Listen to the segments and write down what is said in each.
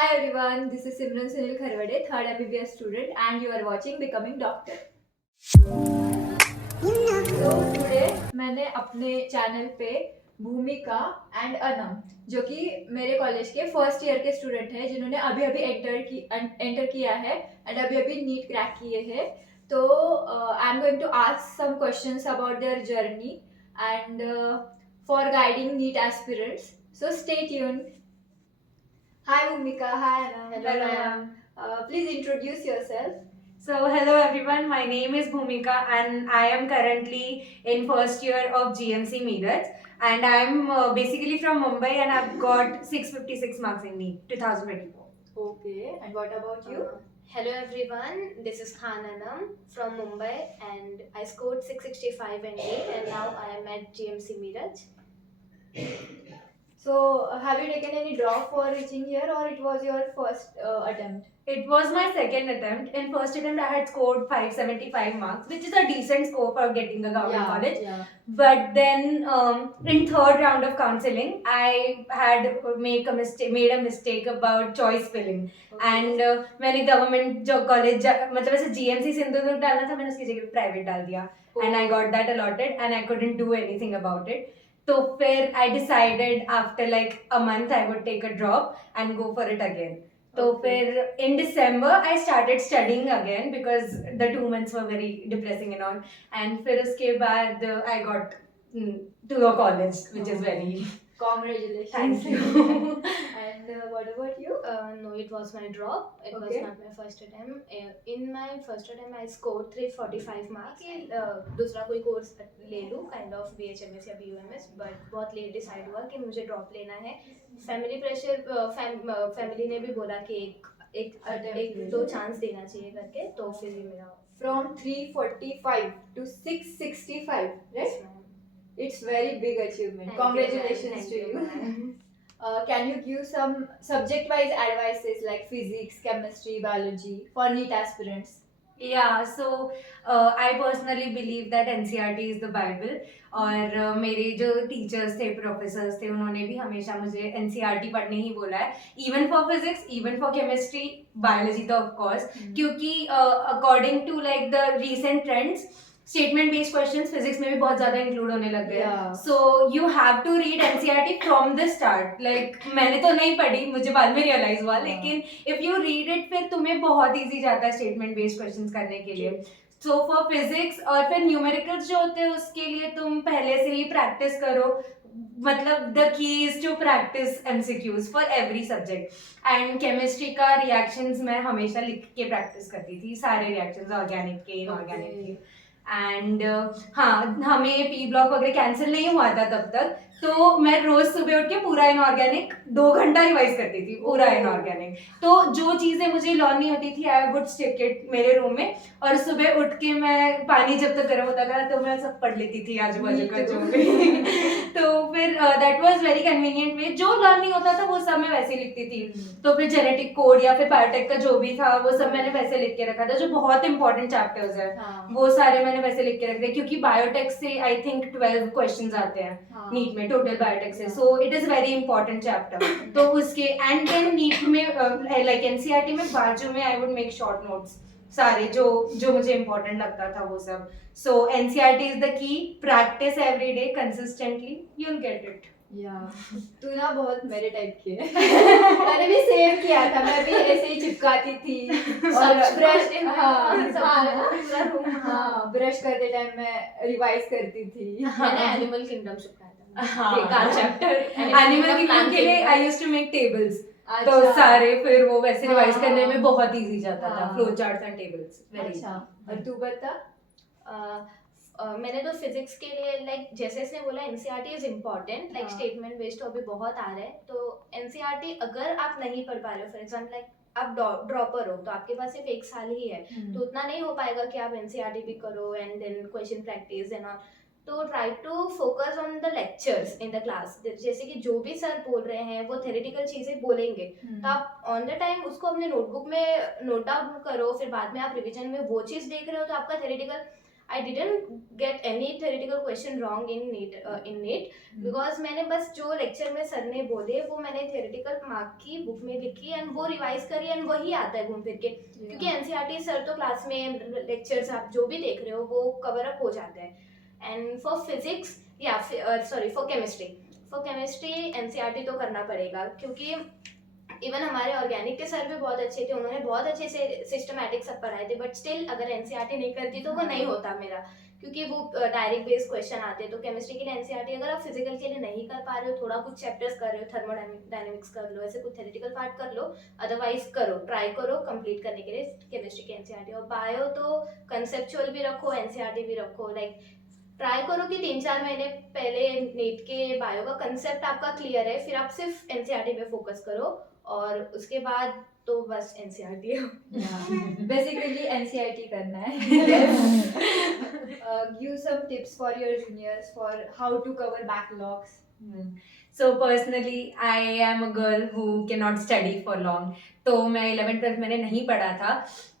Hi everyone, this is Simran Sunil Kharwade, third MBBS student, and you are watching Becoming Doctor. So today मैंने अपने channel पे भूमिका and Anam जो कि मेरे कॉलेज के फर्स्ट ईयर के स्टूडेंट हैं जिन्होंने अभी अभी एंटर किया है एंड अभी अभी नीट क्रैक किए हैं. तो I am going to ask some questions about their journey and for guiding NEET aspirants. So stay tuned. Hi Bhumika, hi Anam. Hello, ma'am. Please introduce yourself. So, hello everyone. My name is Bhumika, and I am currently in first year of GMC Meerut. And I'm basically from Mumbai, and I've got 656 marks in NEET 2024. Okay, and what about you? Hello everyone, this is Khan Anam from Mumbai and I scored 665 and 8 and now I am at GMC Meerut. So, have you taken any drop for reaching here or it was your first attempt? It was my second attempt. In first attempt, I had scored 575 marks, which is a decent score for getting a government college. Yeah. But then in third round of counseling, I had made a mistake about choice filling. Okay. And मैंने government जो college मतलब ऐसे GMC Sindhudurg डालना था, मैंने उसकी जगह private डाल दिया. And I got that allotted and I couldn't do anything about it. So फिर I decided after like a month I would take a drop and go for it again. So फिर in December I started studying again because the 2 months were very depressing and all. And फिर उसके बाद I got to a college, which is very... Congratulations. Thank you. And what about you? No, it was my drop. It was not my first attempt. In my first attempt, I scored 345 marks. दूसरा कोई course ले लूँ, kind of BHMS या BUMS, but बहुत late decide हुआ कि मुझे drop लेना है. फैमिली प्रेशर, फैमिली ने भी बोला कि एक दो चांस देना चाहिए करके, तो फिर ये मेरा From 345 to 665, right? Yes, ma'am. It's very big achievement. Congratulations to you. Can you give some subject-wise advices like physics, chemistry, biology for NEET aspirants? Yeah, so I personally believe that NCERT is the Bible. और मेरे जो teachers थे, professors थे, उन्होंने भी हमेशा मुझे NCERT पढ़ने ही बोला है. Even for physics, even for chemistry, biology तो ऑफ कोर्स, क्योंकि according to like the recent trends statement based questions physics में भी बहुत ज्यादा इंक्लूड होने लग गए. So you have to read NCERT from the start. Like मैंने तो नहीं पढ़ी, मुझे बाद में रियलाइज हुआ, लेकिन इफ यू रीड इट फिर तुम्हें बहुत ईजी जाता है स्टेटमेंट बेस्ड क्वेश्चंस करने के लिए. सो फॉर फिजिक्स और फिर न्यूमेरिकल्स जो होते हैं उसके लिए तुम पहले से ही प्रैक्टिस करो. मतलब the key is to practice MCQs for every subject. And chemistry का रिएक्शंस मैं हमेशा लिख के प्रैक्टिस करती थी, सारे रिएक्शंस ऑर्गेनिक के, इनऑर्गेनिक के. एंड हाँ, हमें पी ब्लॉक वगैरह कैंसिल नहीं हुआ था तब तक, तो मैं रोज सुबह उठ के पूरा इनऑर्गेनिक 2 घंटा रिवाइज करती थी, पूरा इनऑर्गेनिक. तो जो चीजें मुझे लर्न नहीं होती थी आई वुड स्टिक इट मेरे रूम में, और सुबह उठ के मैं पानी जब तक गर्म होता था तो मैं सब पढ़ लेती थी आजू बाजू का जो भी. तो फिर that was very convenient way. जो लर्न नहीं होता था वो सब मैं वैसे लिखती थी. तो फिर जेनेटिक कोड या फिर बायोटेक का जो भी था वो सब मैंने वैसे लिख के रखा था. जो बहुत इंपॉर्टेंट चैप्टर्स है वो सारे मैंने वैसे लिख के रख दिया, क्योंकि बायोटेक से आई थिंक 12 क्वेश्चंस आते हैं नीट में टोटल बायोटेक से. So it is very important chapter. तो उसके एंड देन नीट में लाइक एनसीईआरटी में बाजू में I would make short notes सारे जो मुझे इंपॉर्टेंट लगता था वो सब. So NCERT is the key. Practice every day consistently, you will get it. तू ना बहुत मेरे टाइप की है. मैंने भी सेव किया था, मैं भी ऐसे ही चिपकाती थी और ब्रश ब्रश करते टाइम मैं रिवाइज करती थी. मैंने एनिमल किंगडम चिपकाया था. हाँ, चैप्टर एनिमल किंगडम के लिए I used to make tables. तो सारे फिर वो वैसे रिवाइज करने में बहुत इजी जाता था, फ्लो चार्ट्स एंड टेबल्स. अच्छा, और तू बता. मैंने तो फिजिक्स के लिए लाइक जैसे इसने बोला NCERT is important, like statement based तो अभी बहुत आ रहा है. तो एनसीईआरटी अगर आप नहीं पढ़ पा रहे हो, फॉर एग्जाम्पल लाइक आप ड्रॉपर हो तो आपके पास सिर्फ 1 साल ही है, तो उतना नहीं हो पाएगा कि आप एनसीईआरटी भी करो and then question practice and all. तो try to focus on the lectures in the class. जैसे कि जो भी सर बोल रहे हैं वो थेरेटिकल चीजें बोलेंगे, तो आप ऑन द टाइम उसको अपने नोटबुक में नोट डाउन करो. फिर बाद में आप रिवीजन में वो चीज देख रहे हो तो आपका theoretical I didn't get any theoretical question wrong in NEET because मैंने बस जो लेक्चर में सर ने बोले वो मैंने थ्योरेटिकल मार्क की बुक में लिखी एंड वो रिवाइज करी एंड वही आता है घूम फिर के, क्योंकि एनसीईआरटी सर तो क्लास में लेक्चर्स आप जो भी देख रहे हो वो कवर अप हो जाते हैं। एंड फॉर फिजिक्स या फॉर केमिस्ट्री एनसीईआरटी तो करना पड़ेगा, क्योंकि इवन हमारे ऑर्गेनिक के सर भी बहुत अच्छे थे, उन्होंने बहुत अच्छे से सिस्टमैटिक सब पढ़ाए थे, बट स्टिल अगर एनसीईआरटी नहीं करती तो वो नहीं होता मेरा, क्योंकि वो डायरेक्ट बेस्ड क्वेश्चन आते हैं। तो केमिस्ट्री के लिए एनसीईआरटी अगर आप फिजिकल के लिए नहीं कर पा रहे हो, थोड़ा कुछ चैप्टर्स कर रहे हो, थर्मोडायनेमिक्स कर लो, ऐसे कुछ थ्योरेटिकल पार्ट कर लो, अदरवाइज करो, ट्राई करो कंप्लीट करने के लिए केमिस्ट्री के एनसीईआरटी। और बायो तो कंसेप्चुअल भी रखो, एनसीईआरटी भी रखो, लाइक ट्राई करो कि 3-4 महीने पहले नीट के बायो का कंसेप्ट आपका क्लियर है, फिर आप सिर्फ एनसीईआरटी पे फोकस करो और उसके बाद तो बस एनसीईआरटी है। बेसिकली एनसीईआरटी करना है। Give some tips for your juniors for how to cover backlogs. So personally, I am a girl who cannot study for long. तो मैं 11th-12th मैंने नहीं पढ़ा था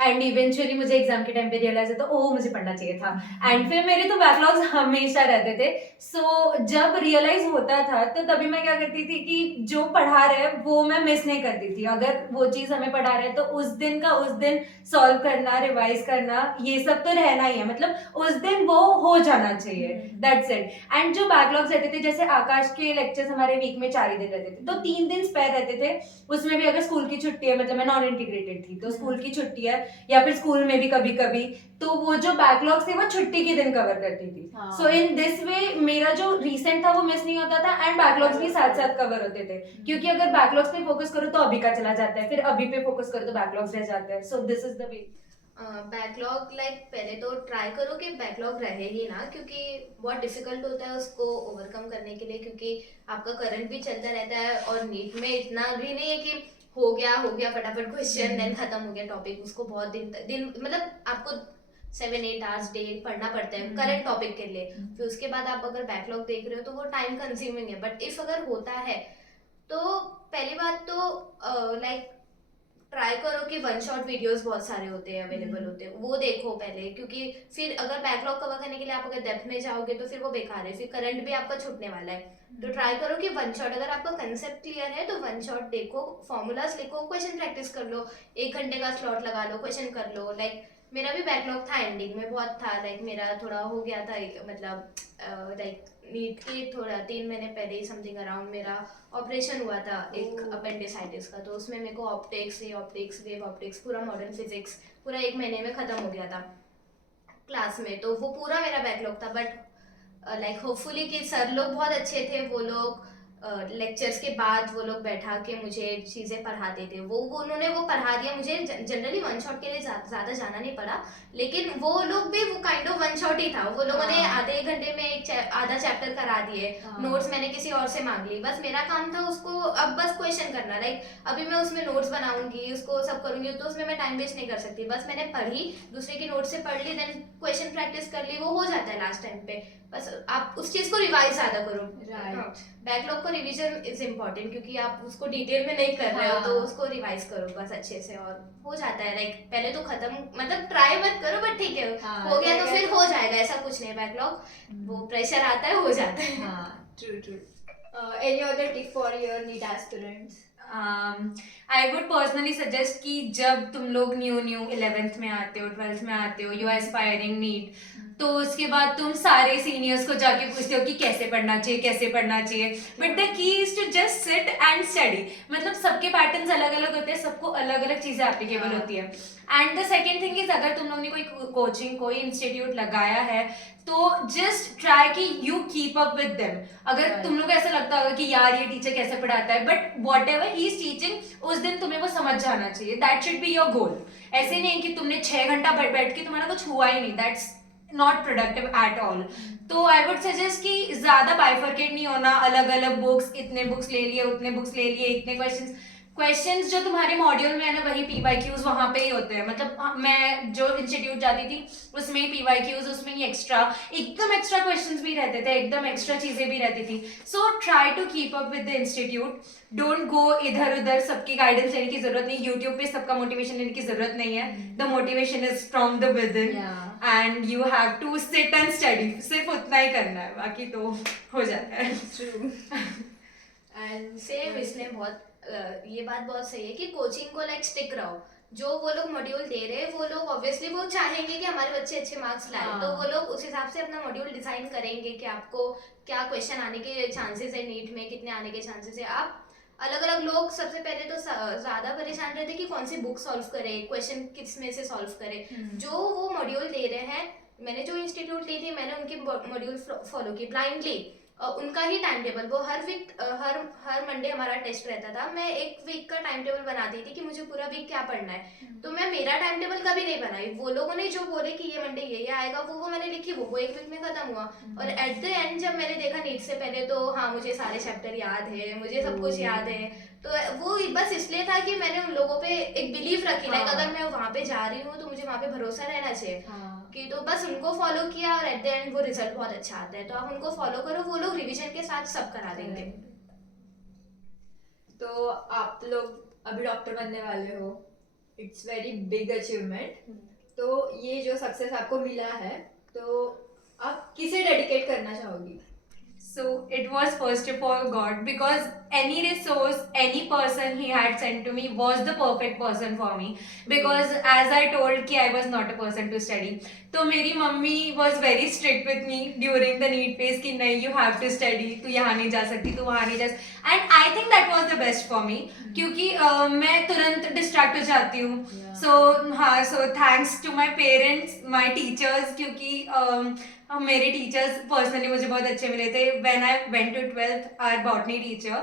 एंड इवेंचुअली मुझे एग्जाम के टाइम पे रियलाइज होता ओह मुझे पढ़ना चाहिए था एंड फिर मेरे तो बैकलॉग्स हमेशा रहते थे। सो जब रियलाइज होता था तो तभी मैं क्या करती थी कि जो पढ़ा रहे वो मैं मिस नहीं करती थी। अगर वो चीज़ हमें पढ़ा रहे तो उस दिन का उस दिन सॉल्व करना, रिवाइज करना, ये सब तो रहना ही है, मतलब उस दिन वो हो जाना चाहिए, दैट्स इट। एंड जो बैकलॉग्स रहते थे, जैसे आकाश के लेक्चर्स हमारे वीक में 4 ही दिन रहते थे, तो 3 दिन स्पेयर रहते थे, उसमें भी अगर स्कूल की छुट्टी है, मतलब मैं नॉन इंटीग्रेटेड थी तो स्कूल की छुट्टी है या फिर स्कूल में भी कभी कभी, तो वो जो बैकलॉग्स थे वो छुट्टी के दिन कवर करती थी। सो इन दिस वे मेरा जो रीसेंट था वो मिस नहीं होता था एंड बैकलॉग्स भी साथ साथ कवर होते थे, क्योंकि अगर बैकलॉग्स पे फोकस करो तो अभी का चला जाता है, फिर अभी पे फोकस करो तो बैकलॉग्स रह जाते हैं। So this is the way. Backlog like पहले तो ट्राई करो कि बैकलॉग रहे ही ना, क्योंकि बहुत डिफिकल्ट होता है उसको ओवरकम करने के लिए, क्योंकि आपका करंट भी चलता रहता है और नीट में इतना भी नहीं है कि हो गया फटाफट क्वेश्चन देन खत्म हो गया टॉपिक, उसको बहुत दिन मतलब आपको 7-8 आवर्स डे पढ़ना पड़ता है करंट टॉपिक के लिए। फिर उसके बाद आप अगर बैकलॉग देख रहे हो तो वो टाइम कंज्यूमिंग है, बट इफ अगर होता है तो पहली बात तो लाइक ट्राई करो कि वन शॉट वीडियोस बहुत सारे होते हैं अवेलेबल होते हैं, वो देखो पहले, क्योंकि फिर अगर बैकलॉग कवर करने के लिए आप अगर डेप्थ में जाओगे तो फिर वो बेकार है, फिर करंट भी आपका छूटने वाला है। तो ट्राई करो कि वन शॉट, अगर आपका कंसेप्ट क्लियर है तो वन शॉट देखो, फॉर्मूलाज लिखो, क्वेश्चन प्रैक्टिस कर लो, 1 घंटे का स्लॉट लगा लो, क्वेश्चन कर लो। लाइक मेरा भी बैकलॉग था, एंडिंग में बहुत था, लाइक मेरा थोड़ा हो गया था, मतलब लाइक नीट के थोड़ा 3 महीने पहले ही समथिंग अराउंड मेरा ऑपरेशन हुआ था एक अपेंडिसाइटिस का, तो उसमें मेरे को ऑप्टिक्स, वेव ऑप्टिक्स, पूरा मॉडर्न फिजिक्स पूरा 1 महीने में ख़त्म हो गया था क्लास में, तो वो पूरा मेरा बैकलॉग था। बट लाइक होपफुली कि सर लोग बहुत अच्छे थे, वो लोग लेक्चर्स के बाद वो लोग बैठा के मुझे चीज़ें पढ़ाते थे, वो उन्होंने वो पढ़ा दिया मुझे। जनरली वन शॉट के लिए ज़्यादा जाना नहीं पड़ा, लेकिन वो लोग भी वो काइंड ऑफ वन शॉट ही था, वो लोगों ने आधे 1 घंटे में आधा चैप्टर करा दिए, नोट्स मैंने किसी और से मांग ली, बस मेरा काम था उसको अब बस क्वेश्चन करना। लाइक अभी मैं उसमें नोट्स बनाऊंगी, उसको सब करूंगी, तो उसमें मैं टाइम वेस्ट नहीं कर सकती, बस मैंने पढ़ी, दूसरे की नोट से पढ़ ली, देन क्वेश्चन प्रैक्टिस कर ली, वो हो जाता है लास्ट टाइम पे। बस आप उस चीज़ को रिवाइज ज़्यादा करो। बैकलॉग को रिवीजन इज इम्पॉर्टेंट, क्योंकि आप उसको डिटेल में नहीं कर रहे हो, तो उसको रिवाइज करो बस अच्छे से और हो जाता है। लाइक पहले तो खत्म, मतलब ट्राई मत करो, बट ठीक है हो गया तो फिर हो जाएगा, ऐसा कुछ नहीं। बैकलॉग वो प्रेशर आता है, हो जाता है। True. Any other tip for your NEET aspirants? I would personally suggest कि जब तुम लोग न्यू 11th में आते हो, 12th में आते हो, यू आर एस्पायरिंग नीट, तो उसके बाद तुम सारे सीनियर्स को जाके पूछते हो कि कैसे पढ़ना चाहिए, but the key is to just sit and study. मतलब सबके पैटर्न्स अलग अलग होते हैं, सबको अलग अलग चीज़ें एप्लीकेबल होती है। And the second thing is, अगर तुम लोग ने कोई कोचिंग, कोई इंस्टीट्यूट लगाया है तो जस्ट ट्राई कि you keep up with them. अगर तुम लोग ऐसा लगता होगा कि यार ये टीचर कैसे पढ़ाता है, but what ever he is teaching उस दिन तुम्हें वो समझ जाना चाहिए, that should be your goal. ऐसे नहीं कि तुमने 6 घंटा बैठ के तुम्हारा कुछ हुआ ही नहीं, that's not productive at all. तो आई वुड सजेस्ट कि ज्यादा बाइफर्केट नहीं होना, अलग अलग बुक्स, इतने बुक्स ले लिए, उतने बुक्स ले लिए, इतने क्वेश्चंस जो तुम्हारे मॉड्यूल में है ना वही PYQs वहाँ पे ही होते हैं. मतलब मैं जो इंस्टीट्यूट जाती थी उसमें ही PYQs, उसमें ही एकदम एक्स्ट्रा क्वेश्चंस भी रहते थे, एकदम एक्स्ट्रा चीज़ें भी रहती थी. So try to keep up with the institute. Don't go इधर उधर, सबकी गाइडेंस लेने की जरूरत नहीं. यूट्यूब पे सबका मोटिवेशन लेने की जरूरत नहीं है. The motivation is from the within and you have to sit and study. सिर्फ उतना ही करना है, बाकी तो हो जाता है. एंड सेम इसने बहुत ये बात बहुत सही है कि कोचिंग को लाइक स्टिक रहो. जो वो लोग मॉड्यूल दे रहे हैं वो लोग ऑब्वियसली वो चाहेंगे कि हमारे बच्चे अच्छे मार्क्स लाए. तो वो लोग उस हिसाब से अपना मॉड्यूल डिजाइन करेंगे कि आपको क्या क्वेश्चन आने के चांसेस है नीट में, कितने आने के चांसेस है. आप अलग अलग लोग सबसे पहले तो ज़्यादा परेशान रहते कि कौन सी बुक सॉल्व करे, क्वेश्चन किस में से सॉल्व करे. जो वो मॉड्यूल दे रहे हैं, मैंने जो इंस्टीट्यूट ली थी मैंने उनके मॉड्यूल फॉलो की ब्लाइंडली. उनका ही टाइम टेबल, वो हर वीक हर मंडे हमारा टेस्ट रहता था. मैं एक वीक का टाइम टेबल बनाती थी कि मुझे पूरा वीक क्या पढ़ना है. तो मैं मेरा टाइम टेबल कभी नहीं बनाई. वो लोगों ने जो बोले कि ये मंडे ये आएगा वो मैंने लिखी, वो एक वीक में खत्म हुआ. और एट द एंड जब मैंने देखा नीट से पहले तो हाँ मुझे सारे चैप्टर याद है, मुझे सब कुछ याद है. तो वो बस इसलिए था कि मैंने उन लोगों पे एक बिलीफ रखी. लाइक अगर मैं वहाँ पे जा रही हूँ तो मुझे वहाँ पे भरोसा रहना चाहिए कि तो बस उनको फॉलो किया और एट द एंड वो रिजल्ट बहुत अच्छा आता है. तो आप उनको फॉलो करो, वो लोग रिवीजन के साथ सब करा देंगे. तो आप लोग अभी डॉक्टर बनने वाले हो, इट्स वेरी बिग अचीवमेंट. तो ये जो सक्सेस आपको मिला है तो आप किसे डेडिकेट करना चाहोगी? So it was first of all God, because any resource, any person he had sent to me was the perfect person for me. Because as I told कि I was not a person to study. तो मेरी mummy was very strict with me during the NEET phase कि नहीं you have to study, तू यहाँ नहीं जा सकती, तू वहाँ नहीं जा सकती. And I think that was the best for me क्योंकि मैं तुरंत distract हो जाती हूँ. So thanks to my parents, my teachers, क्योंकि मेरे टीचर्स पर्सनली मुझे बहुत अच्छे मिले थे. When I went to 12th, our botany teacher,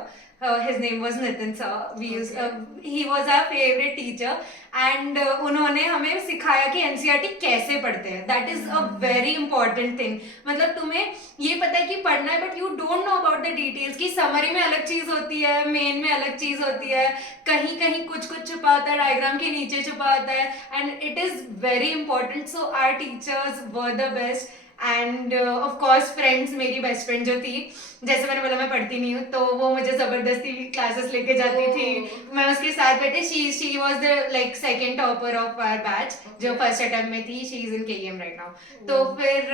his name was Nitin sir, he was our favourite teacher and उन्होंने हमें सिखाया कि एनसीईआरटी कैसे पढ़ते हैं. That is a very important thing. मतलब तुम्हें ये पता है कि पढ़ना है but you don't know about the details कि समरी में अलग चीज होती है, मेन में अलग चीज होती है, कहीं कहीं कुछ छुपा होता है, डायग्राम के नीचे छुपा होता है. And it is very important. So our teachers were the best. And of course friends, मेरी बेस्ट फ्रेंड जो थी, जैसे मैंने बोला मैं पढ़ती नहीं हूँ तो वो मुझे जबरदस्ती क्लासेस लेके जाती थी. मैं उसके साथ बैठे. She was the like second topper of our batch जो फर्स्ट अटेम्प्ट में थी. She is in KEM right now. तो फिर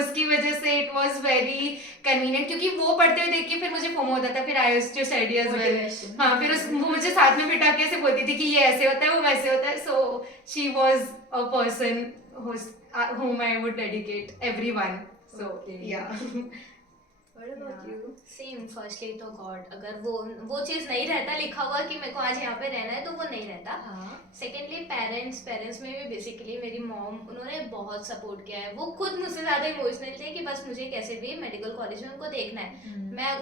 उसकी वजह से इट वाज वेरी कन्वीनियंट क्योंकि वो पढ़ते हुए देख के फिर मुझे फोमो होता था. फिर I used to study as well. हाँ, फिर वो मुझे साथ में बिठा के ऐसे बोलती थी कि ये ऐसे होता है, वो वैसे होता है. So she was a person whom I would dedicate everyone. So yeah. What about you? Same. Firstly तो गॉड. अगर वो चीज़ नहीं रहता लिखा हुआ कि मेरे को आज यहाँ पे रहना है तो वो नहीं रहता. सेकेंडली पेरेंट्स में भी बेसिकली मेरी मॉम, उन्होंने बहुत सपोर्ट किया है. वो खुद मुझसे ज़्यादा इमोशनल थे कि बस मुझे कैसे भी मेडिकल कॉलेज में उनको देखना है.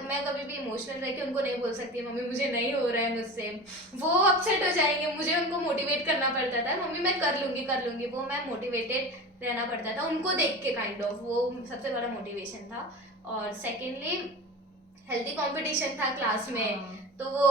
मैं कभी भी इमोशनल रह के उनको नहीं बोल सकती मम्मी मुझे नहीं हो रहा है मुझसे. वो अपसेट हो जाएंगे. मुझे उनको मोटिवेट करना पड़ता था. मम्मी मैं कर लूँगी. वो मैं मोटिवेटेड रहना पड़ता था उनको देख के. काइंड ऑफ वो सबसे बड़ा मोटिवेशन था. और सेकेंडली हेल्दी कंपटीशन था क्लास में. तो वो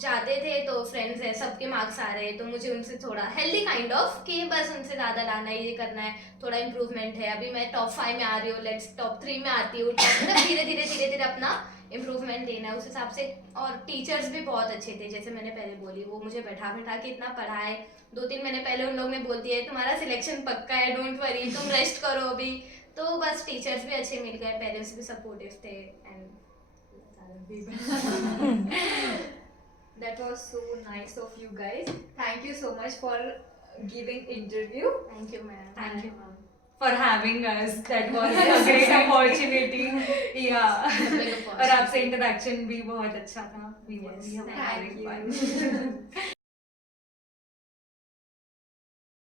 जाते थे तो फ्रेंड्स है, सबके मार्क्स आ रहे, तो मुझे उनसे थोड़ा हेल्दी काइंड ऑफ कि बस उनसे ज़्यादा लाना है, ये करना है, थोड़ा इम्प्रूवमेंट है. अभी मैं टॉप 5 में आ रही हूँ, लेट्स टॉप 3 में आती हूँ. मतलब धीरे धीरे अपना इम्प्रूवमेंट देना है उस हिसाब से. और टीचर्स भी बहुत अच्छे थे, जैसे मैंने पहले बोली, वो मुझे बैठा के इतना पढ़ाए. 2-3 महीने पहले उन लोग ने बोल दिया है तुम्हारा सिलेक्शन पक्का है, डोंट वरी, तुम रेस्ट करो अभी. तो बस टीचर्स भी अच्छे मिल गए, पेरेंट्स भी सपोर्टिव थे. And That was so nice of you guys. Thank you so much for giving interview. Thank you ma'am. Thank you, ma'am, for having us. That was a great opportunity. Yeah. और आपसे interaction भी बहुत अच्छा था. We were having fun.